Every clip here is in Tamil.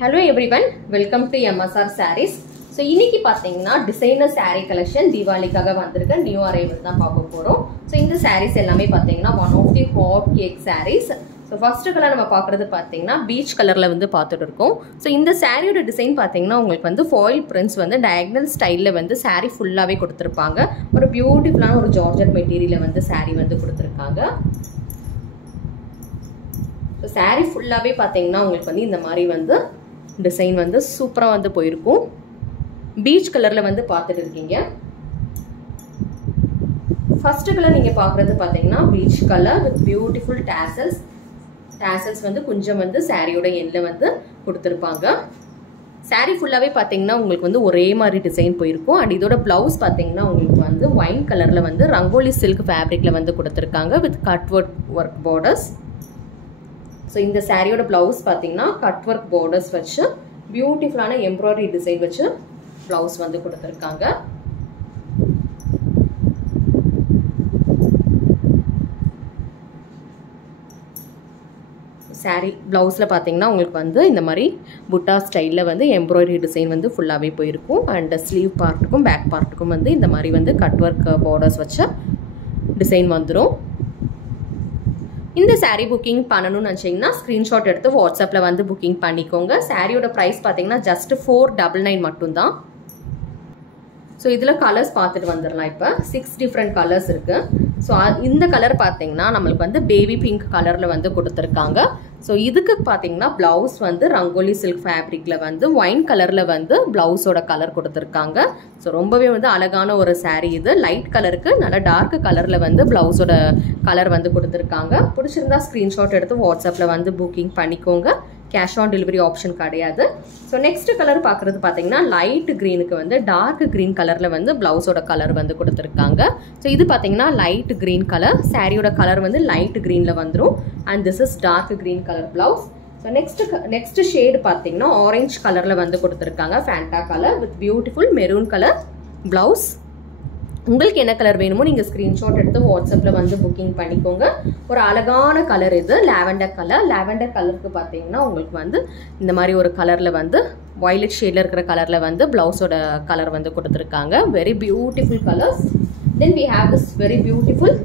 Hello everyone, welcome to MSR Sarees. So இன்னைக்கு பாத்தீங்கன்னா டிசைனர் saree collection தீபாவளிக்காக வந்திருக்க நியூ அரைவல் தான் பார்க்க போறோம். So இந்த sarees எல்லாமே பாத்தீங்கன்னா one of the hot cake sarees. So first colour நம்ம பார்க்கிறது பாத்தீங்கன்னா பீச் கலர்ல வந்து பார்த்துட்டு இருக்கோம். So இந்த சாரியோட டிசைன் பாத்தீங்கன்னா உங்களுக்கு வந்து foil prints வந்து diagonal ஸ்டைல்ல வந்து saree ஃபுல்லாவே கொடுத்திருப்பாங்க. ஒரு பியூட்டிஃபுல்லான ஒரு ஜார்ஜெட் மெட்டீரியல்ல வந்து saree வந்து கொடுத்திருக்காங்க. So saree ஃபுல்லாவே பாத்தீங்கன்னா உங்களுக்கு வந்து இந்த மாதிரி வந்து டிசைன் வந்து சூப்பரா வந்து போயிருக்கும். பீச் கலர்ல வந்து பார்த்துட்டு இருக்கீங்க. ஃபர்ஸ்ட் கலர் நீங்க பார்க்கிறது பாத்தீங்கன்னா peach colour with beautiful tassels. tassels வந்து கொஞ்சம் வந்து சாரியோட எண்ட்ல வந்து கொடுத்திருப்பாங்க. saree ஃபுல்லாவே பாத்தீங்கன்னா உங்களுக்கு வந்து ஒரே மாதிரி டிசைன் போயிருக்கும். அண்ட் இதோட பிளவுஸ் பாத்தீங்கன்னா உங்களுக்கு வந்து ஒயின் கலர்ல வந்து ரங்கோலி சில்க் ஃபேப்ரிக்ல வந்து கொடுத்திருக்காங்க with cut work borders. So இந்த சாரியோட பிளவுஸ் பாத்தீங்கன்னா கட் ஒர்க் பார்டர்ஸ் வச்சு பியூட்டிஃபுல்லான எம்ப்ராய்டரி டிசைன் வச்சு பிளவுஸ் வந்து கொடுத்திருக்காங்க. சாரி பிளவுஸ்ல பாத்தீங்கன்னா உங்களுக்கு வந்து இந்த மாதிரி புட்டா ஸ்டைல்ல வந்து எம்ப்ராய்டரி டிசைன் வந்து ஃபுல்லாவே போயிருக்கும். அண்ட் ஸ்லீவ் பார்ட்டுக்கும் பேக் பார்ட்டுக்கும் வந்து இந்த மாதிரி வந்து கட் ஒர்க் பார்டர்ஸ் வச்ச டிசைன் வந்துரும். இந்த saree புக்கிங் பண்ணணும்னு நினைச்சீங்கன்னா ஸ்கிரீன்ஷாட் எடுத்து வாட்ஸ்அப்ல வந்து புக்கிங் பண்ணிக்கோங்க. சாரியோட பிரைஸ் பாத்தீங்கன்னா ஜஸ்ட் 499 மட்டும் தான். ஸோ இதில் கலர்ஸ் பார்த்துட்டு வந்துடலாம். இப்போ 6 டிஃப்ரெண்ட் கலர்ஸ் இருக்கு. ஸோ இந்த கலர் பார்த்தீங்கன்னா நம்மளுக்கு வந்து பேபி பிங்க் கலரில் வந்து கொடுத்துருக்காங்க. ஸோ இதுக்கு பார்த்தீங்கன்னா பிளவுஸ் வந்து ரங்கோலி சில்க் ஃபேப்ரிக்ல வந்து ஒயின் கலரில் வந்து பிளவுஸோட கலர் கொடுத்துருக்காங்க. ஸோ ரொம்பவே வந்து அழகான ஒரு saree இது. லைட் கலருக்கு நல்ல டார்க் கலரில் வந்து பிளவுஸோட கலர் வந்து கொடுத்துருக்காங்க. பிடிச்சிருந்தா ஸ்க்ரீன்ஷாட் எடுத்து வாட்ஸ்அப்பில் வந்து புக்கிங் பண்ணிக்கோங்க. கேஷ் ஆன் டெலிவரி ஆப்ஷன் கிடையாது. ஸோ நெக்ஸ்ட் கலர் பார்க்குறது பார்த்தீங்கன்னா லைட் க்ரீனுக்கு வந்து டார்க் க்ரீன் கலரில் வந்து பிளவுஸோட கலர் வந்து கொடுத்துருக்காங்க. ஸோ இது பார்த்தீங்கன்னா லைட் க்ரீன் கலர். சாரியோட கலர் வந்து லைட் க்ரீனில் வந்துடும். And this is dark green colour blouse. So next shade பார்த்தீங்கன்னா ஆரஞ்சு கலரில் வந்து கொடுத்துருக்காங்க. Fanta colour with beautiful maroon colour blouse. உங்களுக்கு என்ன கலர் வேணுமோ நீங்கள் ஸ்க்ரீன்ஷாட் எடுத்து வாட்ஸ்அப்பில் வந்து புக்கிங் பண்ணிக்கோங்க. ஒரு அழகான கலர் இது லாவெண்டர் கலர். லாவெண்டர் கலருக்கு பார்த்தீங்கன்னா உங்களுக்கு வந்து இந்த மாதிரி ஒரு கலரில் வந்து வயலட் ஷேடில் இருக்கிற கலரில் வந்து பிளவுஸோட கலர் வந்து கொடுத்துருக்காங்க. Very beautiful colours. Then we have this very beautiful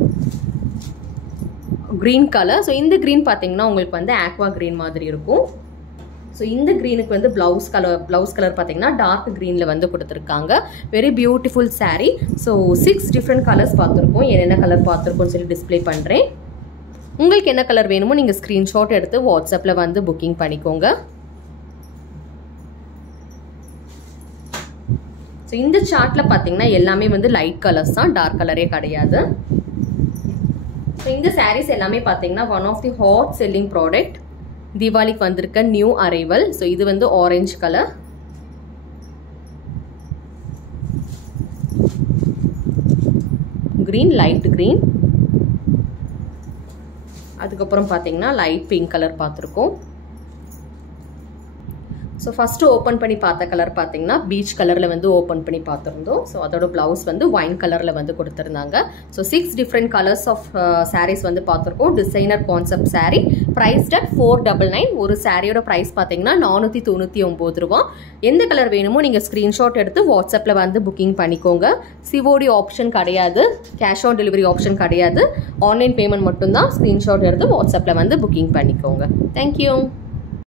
green colour. So இந்த க்ரீன் பார்த்தீங்கன்னா உங்களுக்கு வந்து ஆக்வா க்ரீன் மாதிரி இருக்கும். ஸோ இந்த க்ரீனுக்கு வந்து பிளவுஸ் கலர் பார்த்தீங்கன்னா டார்க் க்ரீனில் வந்து கொடுத்துருக்காங்க. Very beautiful saree. So 6 different colours பார்த்துருக்கோம். என்னென்ன கலர் பார்த்துருக்கோம்னு சொல்லி டிஸ்பிளே பண்ணுறேன். உங்களுக்கு என்ன கலர் வேணுமோ நீங்கள் ஸ்க்ரீன்ஷாட் எடுத்து வாட்ஸ்அப்பில் வந்து புக்கிங் பண்ணிக்கோங்க. ஸோ இந்த சார்ட்டில் பார்த்தீங்கன்னா எல்லாமே வந்து லைட் கலர்ஸ் தான், டார்க் கலரே கிடையாது. ஸோ இந்த sarees எல்லாமே பார்த்தீங்கன்னா one of the hot selling product. தீபாவளிக்கு வந்திருக்க நியூ அரைவல். ஸோ இது வந்து orange colour, green, light green, அதுக்கப்புறம் பார்த்தீங்கன்னா லைட் பிங்க் கலர் பார்த்துருக்கோம். ஸோ ஃபஸ்ட்டு ஓப்பன் பண்ணி பார்த்த கலர் பார்த்தீங்கன்னா பீச் கலரில் வந்து ஓப்பன் பண்ணி பார்த்துருந்தோம். ஸோ அதோட பிளவுஸ் வந்து ஒயின் கலரில் வந்து கொடுத்துருந்தாங்க. So 6 different colours of sarees வந்து பார்த்துருக்கோம். Designer concept saree priced at 499. ஒரு சாரியோட ப்ரைஸ் பார்த்தீங்கன்னா 499 ரூபா. எந்த கலர் வேணுமோ நீங்கள் ஸ்க்ரீன்ஷாட் எடுத்து வாட்ஸ்அப்பில் வந்து புக்கிங் பண்ணிக்கோங்க. சிஓடி ஆப்ஷன் கிடையாது, கேஷ் ஆன் டெலிவரி ஆப்ஷன் கிடையாது. ஆன்லைன் பேமெண்ட் மட்டும்தான். ஸ்க்ரீன்ஷாட் எடுத்து வாட்ஸ்அப்பில் வந்து புக்கிங் பண்ணிக்கோங்க. தேங்க்யூ.